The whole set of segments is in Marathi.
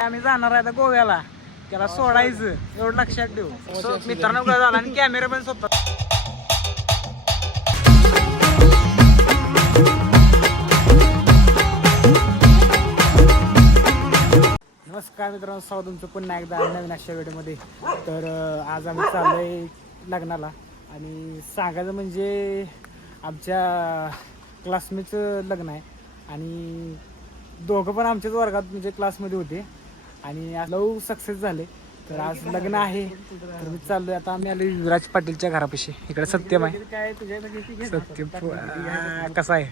आम्ही जाणार आहे आता गोव्याला, त्याला सोडायचं एवढं लक्षात ठेवू. मित्रांनो काय झाला आणि कॅमेरा पण स्वतः. नमस्कार मित्रांनो, स्वागत तुमचं पुन्हा एकदा नवीन अशा व्हिडिओमध्ये. तर आज आम्ही चाललोय लग्नाला आणि सांगायचं म्हणजे आमच्या क्लासमेटचं लग्न आहे आणि दोघं पण आमच्याच वर्गात म्हणजे क्लासमध्ये होते आणि लव सक्सेस झाले. तर आज लग्न आहे तर मी चाललोय. आता आम्ही आलो युवराज पाटीलच्या घरापाशी. इकडे सत्यम आहे. सत्यम कसा आहे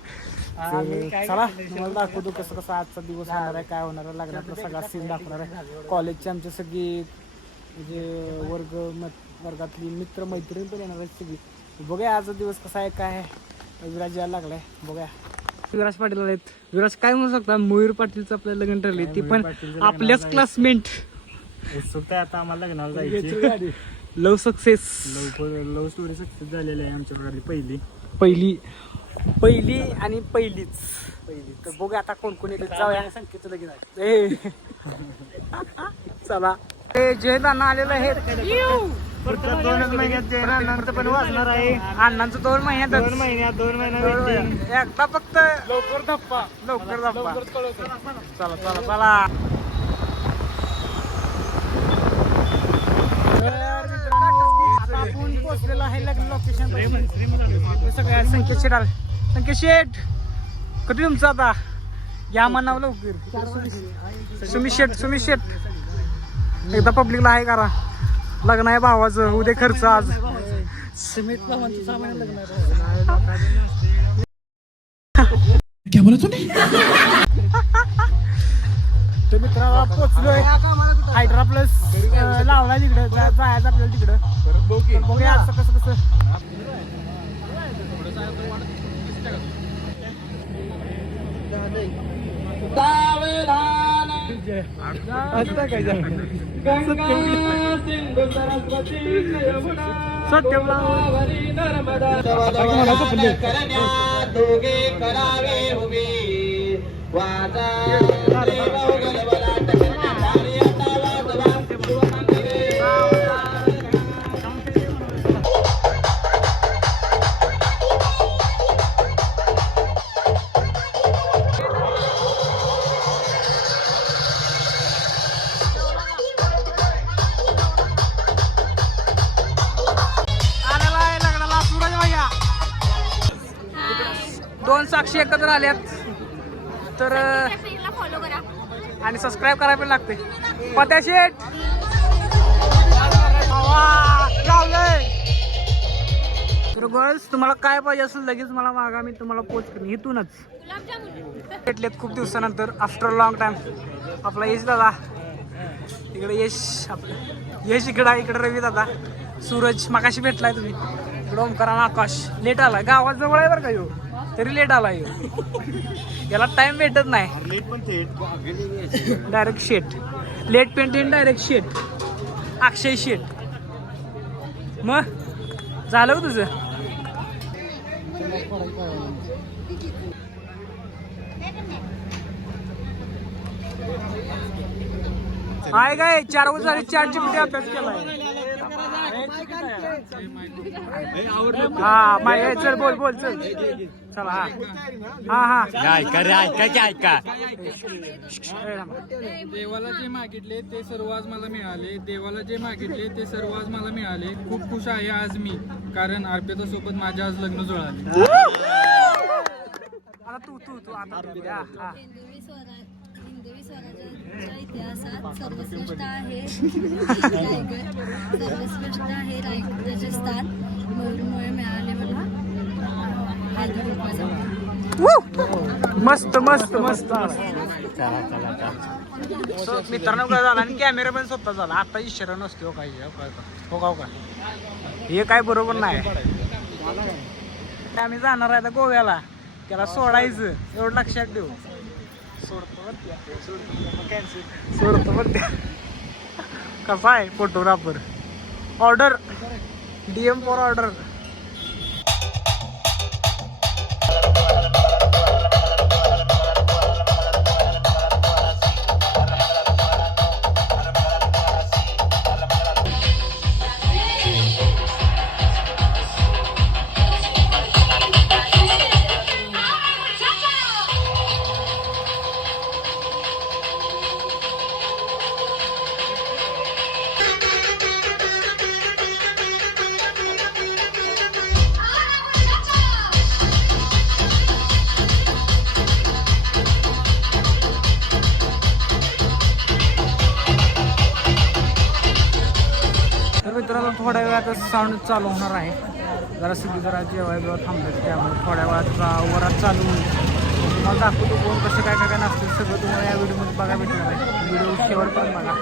चला तुम्हाला दाखवतो कसं कसं आजचा दिवस होणार आहे, काय होणार आहे, लग्नातला सगळा सीन दाखवणार आहे. कॉलेजचे आमचे सगळी म्हणजे वर्गातली मित्र मैत्रीण पण येणार आहेत सगळी. बघूया आजचा दिवस कसा आहे, काय आहे. विराज यायला लागलाय, बघूया. विराज पाटील आहेत. विराज काय म्हणू शकता, मयूर पाटीलचं आपलं लग्न ठरले, ती पण आपल्याच क्लासमेट. आता आम्हाला लग्नाला जायची. लव सक्सेस, लव स्टोरी सक्सेस झालेली आहे आमच्या घरातली पहिली आणि पहिलीच. तर बघूया आता कोण कोण येते. जाऊया संकेतचं लगेच. चला ते जयदाना आलेलं आहे. 2 महिन्यात जयरानांचं पण वाजणार आहे. अण्णांचं 2 महिन्यात 2 महिन्यात एकदा फक्त लवकर धप्पा. चला चला चला. आता आपण पोहोचलेलो आहे लग्न लोकेशन. सगळ्या संकेत शेठ कुठे तुमचं आता या म्हणावं लवकर. सुमित शेठ एकदा पब्लिकला आहे करा. लग्न आहे भावाचं, उद्या खर्च. आज सुमित भावांचं सामान लग्न क्या बोला तुम्ही. तर मित्रांनो पोचलोय. हायड्रा प्लस लावलाय तिकडं, जायचं आपल्याला तिकडं. बघूया आज कसं कसं. दोन साक्षी एकत्र आल्यात तर आणि सबस्क्राईब करायला पण लागते. पत्या शेठ तर गर्ल्स तुम्हाला काय पाहिजे असेल लगेच मला मागा, मी तुम्हाला पोच करेन इथूनच. भेटलेत खूप दिवसानंतर आफ्टर लॉंग टाइम. आपला यश दादा इकडे, यश इकडे रवी दादा, सूरज मागाशी भेटलाय तुम्ही. इकडे ओमकार आणि आकाश. लेट आला, गावात जवळ आहे बरं का ह्यो, तरी लेट आला याला टाइम भेटत नाही. डायरेक्ट शेट लेट पेंटिंग, डायरेक्ट शेट अक्षय शेट. मग झालं हो तुझं. आहे काय 4 वर्ष झाली ChatGPT अभ्यास केलाय. हा माय चल बोल चल चला. हा देवाला जे मागितले ते सर्व आज मला मिळाले. खूप खुश आहे आज मी, कारण अर्पिता सोबत माझ्या आज लग्न जुळाले. आता तू आता हिंदवी स्वराज्याच्या इतिहासात सर्वश्रेष्ठ आहे रायगडाचे स्थान. मयूरमुळे मिळाले मला मस्त. मित्रांनो काय झाला आणि कॅमेरा पण स्वतः झाला. आता इशारा नसते हो काही. हो का हे काय बरोबर नाही. आम्ही जाणार आहे आता गोव्याला, त्याला सोडायचं एवढं लक्षात ठेवू. सोडतो पण त्या कसा आहे photographer. Order DM for order. थोड्या वेळातच साऊंड चालू होणार आहे. जरा सगळी जरा जेवायला थांबतात, त्यामुळे थोड्या वेळात वरात चालू होईल. तुम्हाला दाखवतो कोण कसे काय काय नसतील सगळं तुम्हाला या व्हिडिओमध्ये बघायला भेटणार आहे. व्हिडिओ शेवटपर्यंत बघा.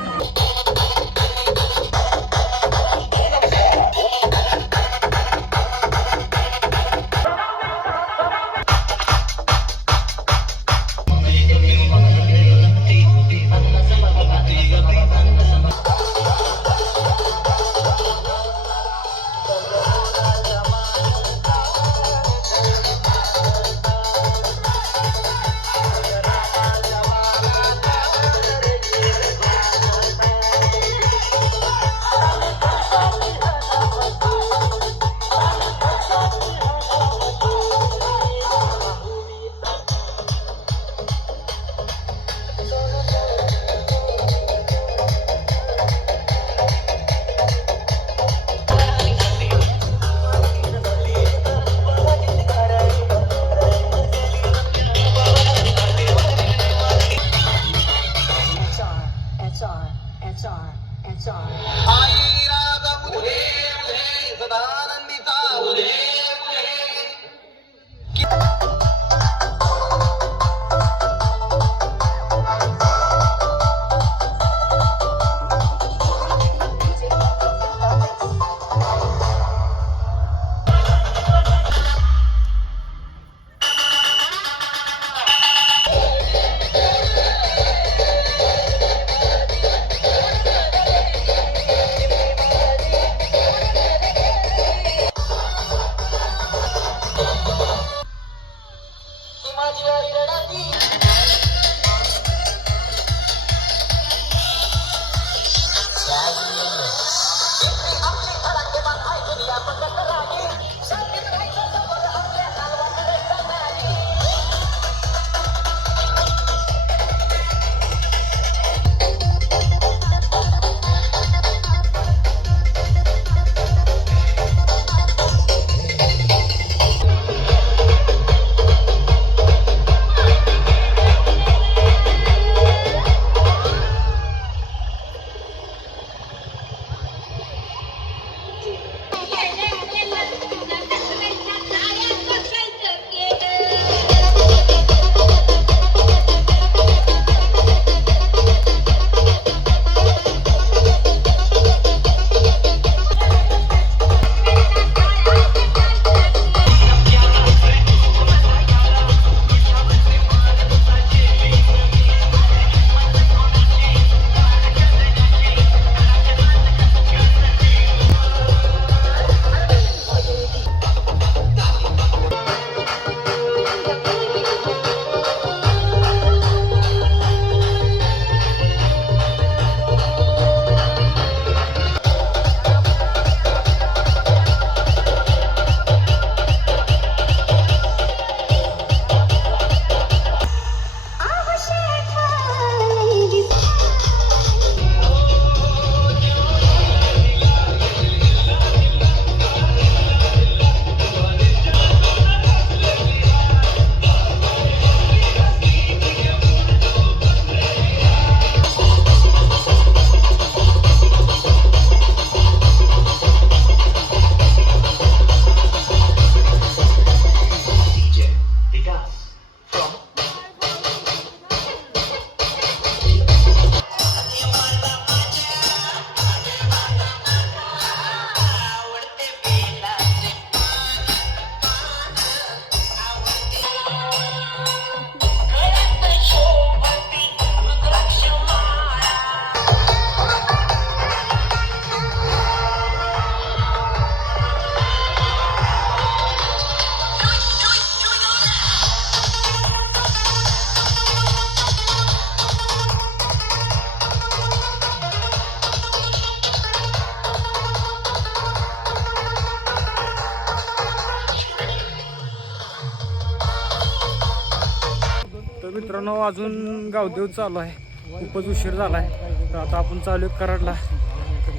मित्रांनो अजून गावदेव चालू आहे, खूपच उशीर झाला आहे. तर आता आपण चालू आहे कराडला.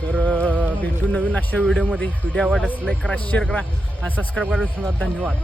तर भेटू नवीन अशा व्हिडिओमध्ये. व्हिडिओ आवडला लाईक करा, शेअर करा आणि सबस्क्राईब करा. धन्यवाद.